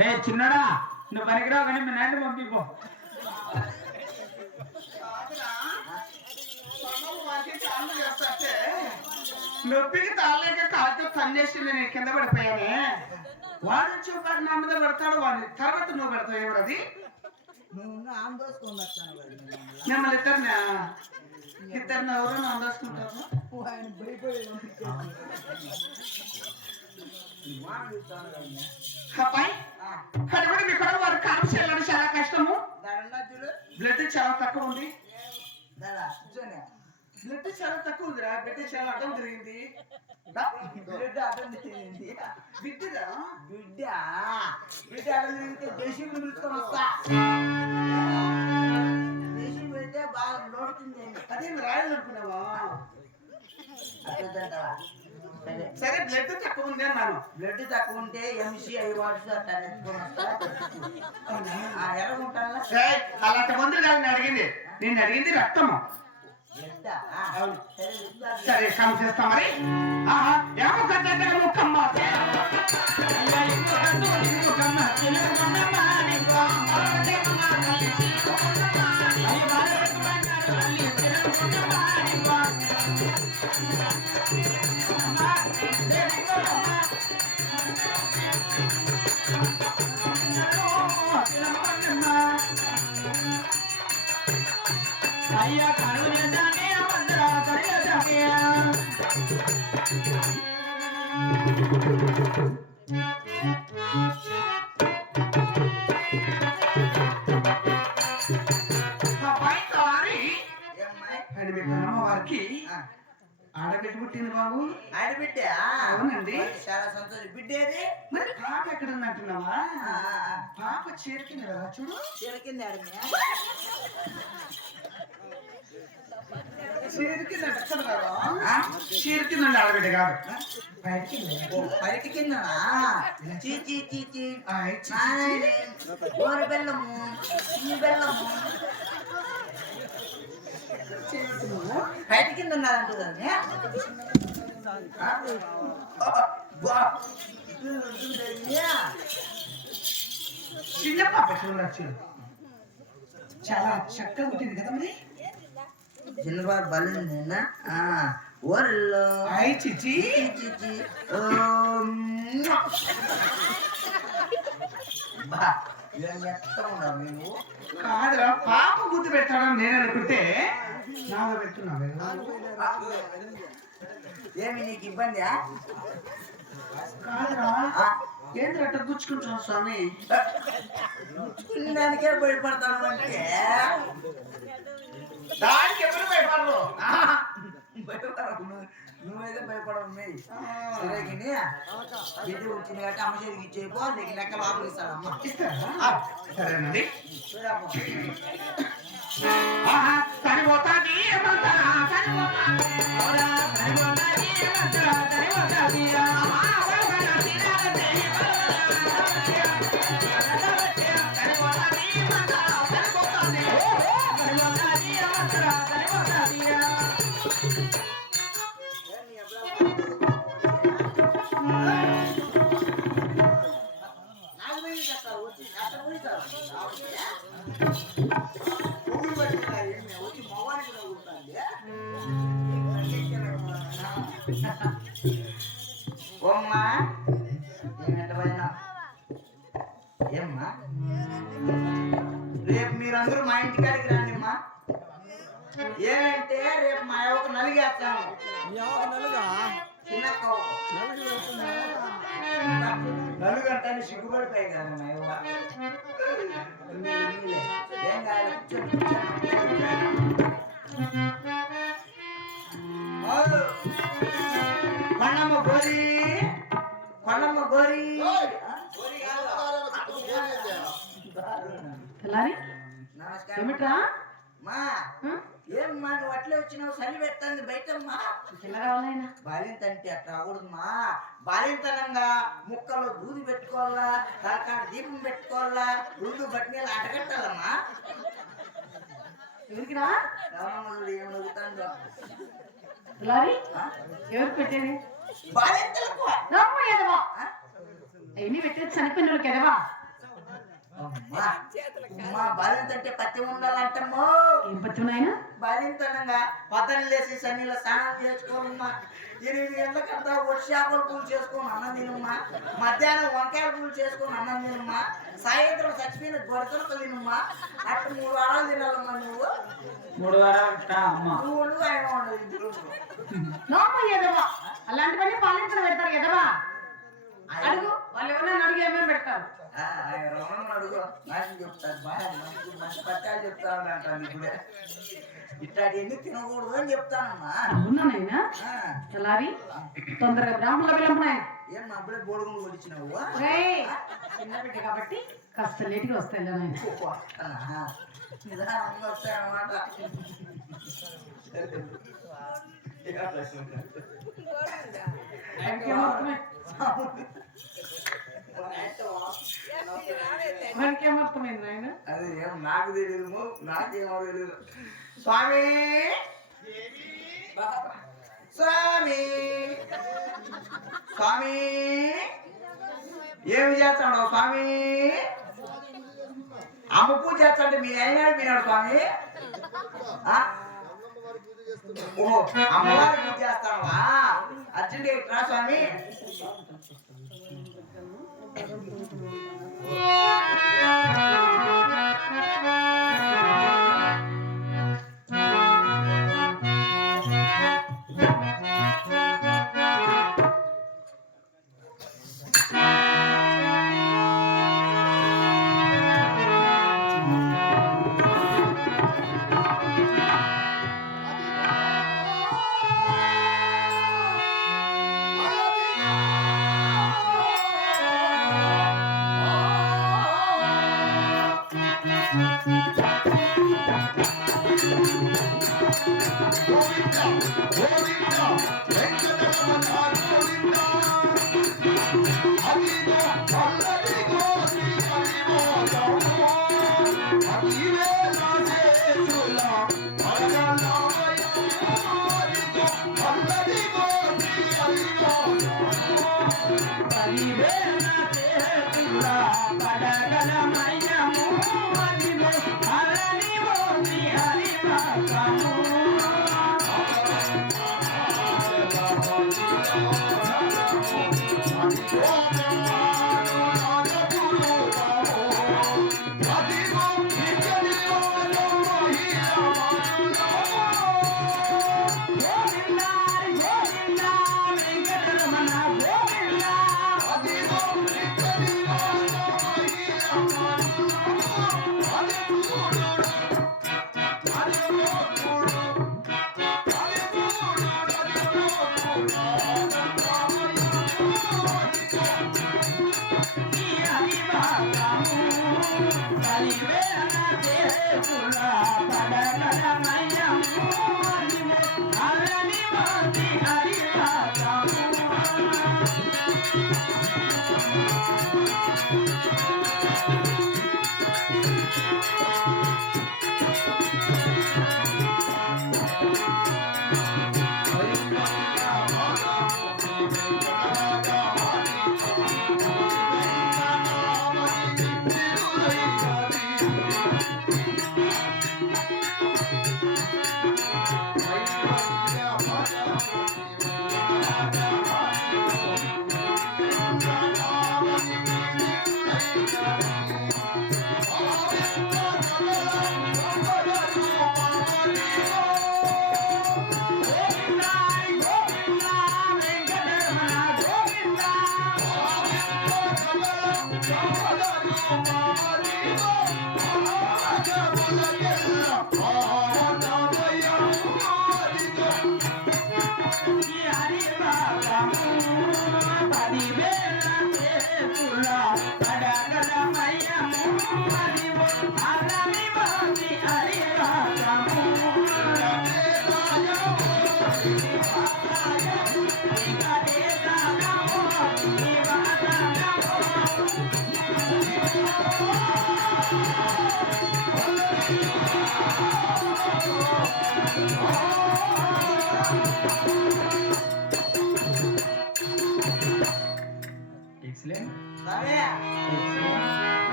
రే చిన్నడా నువ్వు పనికిరావు కానీ మీ నాయన పంపిపో నొప్పికి తాళలేక కాలుతో తన్నేసి నేను కింద పడిపోయానే వాడు చూపాడు నా మీద పెడతాడు వాడిని తర్వాత నువ్వు పెడతావు ఎవరది మిమ్మల్ని ఇద్దరిని ఎవరు అందోసుకుంటారు అది కూడా మీ కూడా వారు కాల్చి వెళ్ళడం చాలా కష్టము బ్లడ్ చాలా తక్కువ ఉంది బ్లడ్ చాలా తక్కువ ఉందిరా బిడ్డ చాలా అడ్డం జరిగింది బిడ్డ అడ్డం జరిగింది బిడ్డదా బిడ్డ బిడ్డ అడ్డం జరిగితే దేశం పిలుచుకొని వస్తా దేశం పెడితే బాగా లోడుతుంది అదే రాయాలనుకున్నావా సరే బ్లడ్ తక్కువ ఉంది అన్నాను బ్లడ్ తక్కువ ఉంటే ఎంసీ అయ్యవాడు అలాంటి మందులు కాదు నేను అడిగింది నేను అడిగింది రక్తము సరే కమ్ చేస్తా మరి ముఖమ్మ అయ్యా కరువు వారికి ఆడబిడ్డ పుట్టింది బాబు ఆడబిడ్డ అవునండి చాలా సంతోషం బిడ్డ ఏది మరి పాప ఎక్కడ ఉన్నట్టున్నావా పాప చేరికింది కదా చూడు చేరికింది చీరికిందండి ఆడబిడ్డ కాదు బయట కింద బెల్లము బెల్లము బయట కింద ఉన్నదంటుందండి చిన్న పాప చూడచ్చు చాలా చక్కగా ఉంటుంది కదా మరి చిన్నపాటు బలింది ఊరల్లో చిచి కాదురా పాప గుర్తు పెట్టడం నేను అనుకుంటే నాలో పెడుతున్నావు ఏమి నీకు ఇబ్బంది కాదురా ఏంటి అట్ట గుచ్చుకుంటున్నావు స్వామి గుచ్చుకున్నానికే భయపడతాను అంటే దానికి ఎప్పుడు భయపడరు నువ్వైతే భయపడవు సరే ఇది వచ్చింది కాబట్టి అమ్మ చేతికి ఇచ్చేపో నీకు లెక్క లోపలికి ఇస్తాను సరేనండి సరిపోతాది ఓమ్మా ఏమ్మా రేపు మీరందరూ మా ఇంటికాడికి రండి అమ్మా ఏమంటే రేపు మా నలిగేస్తాను చిన్న నలుగు అంటాను సిగ్గుపడిపోయి కదా ఏం కాదు కొండమ్మ గోరి కొండమ్మ గోరి ఏమిట్రా మా ఏం మా నువ్వు అట్లే వచ్చినావు చలి పెట్టండి బయటమ్మా బాలింత అంటే అట్లా రాకూడదుమా బాలింతనంగా ముక్కలో దూది పెట్టుకోవాలా తలకాడ దీపం పెట్టుకోవాలా రెండు బట్టినీళ్ళు అడగట్టాలమ్మా ఎవరికిరా ఏం నవ్వుతాందో ఎవరికి పెట్టేది బాలింతలకు ఎన్ని పెట్టేది చనిపోయిన వాళ్ళకి ఎదవా మా బాలింత అంటే పత్తి ఉండాలంటమ్మో ఏం పత్తి ఉన్నాయన బాలింతనంగా పద్దలు లేసి సన్నీలో స్నానం చేసుకోవాలమ్మా 8 గంటలకంతా ఒట్టి చేపల పూలు చేసుకొని అన్నం తినమ్మా మధ్యాహ్నం వంకాయల పూలు చేసుకొని అన్నం తినమ్మా సాయంత్రం చచ్చిపోయిన గొడకలు తినమ్మా అట్లా 3 వారాలు తినాలమ్మా నువ్వు 3 వారాలు నువ్వు ఆయన ఉండదు ఎదవా అలాంటివన్నీ పాలించడం పెడతారు ఎదవా అడుగు వాళ్ళు ఎవరైనా అడుగు ఏమేమి పెడతారు అడుగు నాకు చెప్తారు బాగా మంచి పత్యాలు చెప్తా అంటాను ఇప్పుడే ఇట్లాంటివన్నీ తినకూడదు అని చెప్తానమ్మా అవునానైనా చలారి తొందరగా బ్రాహ్మణుల వెళ్ళమ్మా ఏం మా అప్పుడే బోడుగుండు కొట్టించినావు చిన్న బిడ్డ కాబట్టి కాస్త లేట్గా వస్తాయి నిదానంగా వస్తాయన్నమాట మనకేమర్థమైంది ఆయన అది ఏం నాకు తెలియదు నాకేమో తెలియదు స్వామి స్వామి స్వామి ఏమి చేస్తాడు స్వామి అమ్మ పూజ చేస్తాడు మీ అయినాడు మీనాడు స్వామి ఓ అమ్మవారి పూజ చేస్తావా అర్జెంట్ రా స్వామి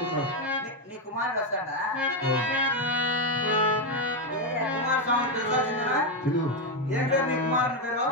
నీ కుమారుడు వస్తాడా? కుమారస్వామి పిలిచాల్సిందేనా? ఏం పేరు నీ కుమారుని పేరు?